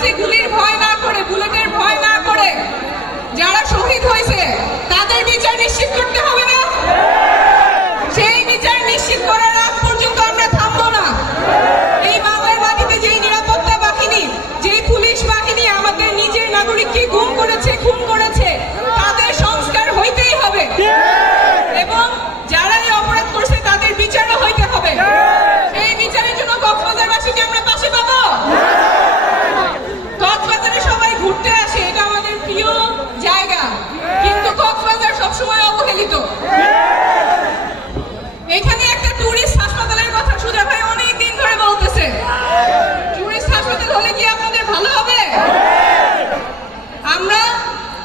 কাছে গুলির ভয় না করে, বুলেটের ভয় না করে যারা শহীদ হয়েছে তাদের বিচার নিশ্চিত করতে হবে না? সেই বিচার নিশ্চিত করার আগ পর্যন্ত আমরা থামবো না। এই বাংলার মাটিতে যেই নিরাপত্তা বাহিনী, যেই পুলিশ বাহিনী আমাদের নিজের নাগরিককে গুম করেছে, খুন করেছে, তাদের সংস্কার হইতেই হবে এবং যারা এই অপরাধ করছে তাদের বিচারও হইতে হবে। এই বিচারের জন্য কক্সবাজারবাসীকে আমরা পাশে পাবো। কক্সবাজারে সবাই ঘুরতে আসে, এটা আমাদের প্রিয় জায়গা, কিন্তু কক্সবাজার সবসময় অবহেলিত। এখানে একটা টুরিস্ট হাসপাতালের কথা সুজা ভাই অনেকদিন ধরে বলতেছে। টুরিস্ট হাসপাতাল হলে কি আপনাদের ভালো হবে?